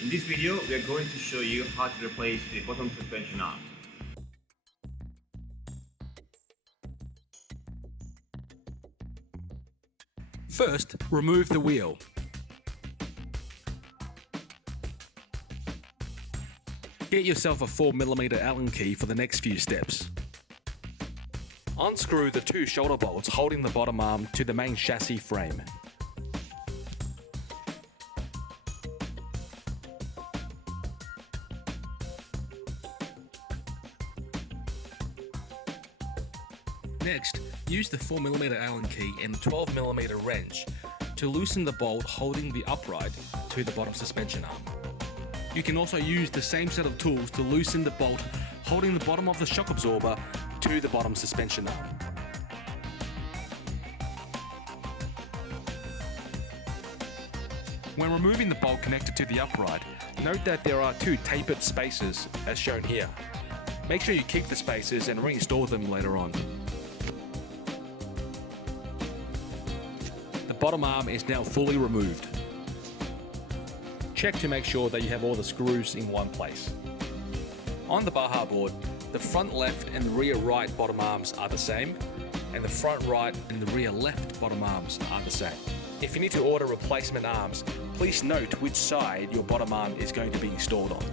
In this video, we are going to show you how to replace the bottom suspension arm. First, remove the wheel. Get yourself a 4mm Allen key for the next few steps. Unscrew the two shoulder bolts holding the bottom arm to the main chassis frame. Next, use the 4mm Allen key and 12mm wrench to loosen the bolt holding the upright to the bottom suspension arm. You can also use the same set of tools to loosen the bolt holding the bottom of the shock absorber to the bottom suspension arm. When removing the bolt connected to the upright, note that there are two tapered spaces as shown here. Make sure you keep the spaces and reinstall them later on. The bottom arm is now fully removed. Check to make sure that you have all the screws in one place. On the BajaBoard, the front left and the rear right bottom arms are the same, and the front right and the rear left bottom arms are the same. If you need to order replacement arms, please note which side your bottom arm is going to be installed on.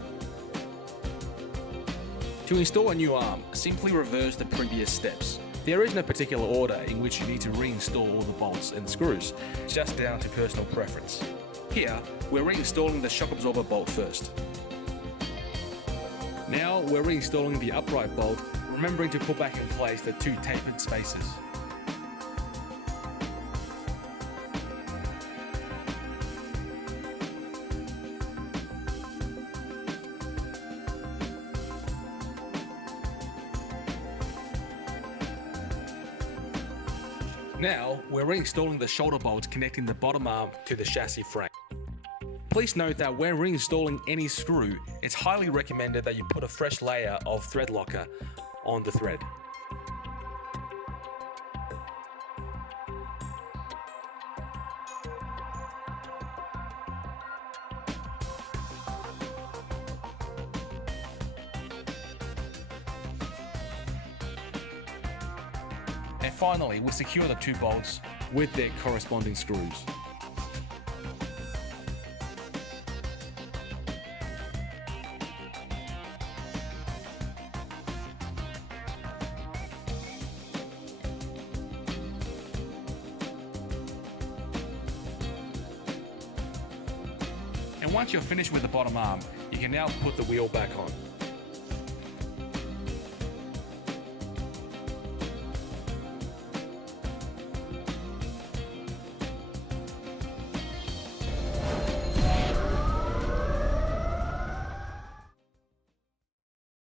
To install a new arm, simply reverse the previous steps. There is no particular order in which you need to reinstall all the bolts and screws, it's just down to personal preference. Here, we're reinstalling the shock absorber bolt first. Now we're reinstalling the upright bolt, remembering to put back in place the two tapered spaces. Now, we're reinstalling the shoulder bolts connecting the bottom arm to the chassis frame. Please note that when reinstalling any screw, it's highly recommended that you put a fresh layer of thread locker on the thread. And finally, we secure the two bolts with their corresponding screws. And once you're finished with the bottom arm, you can now put the wheel back on.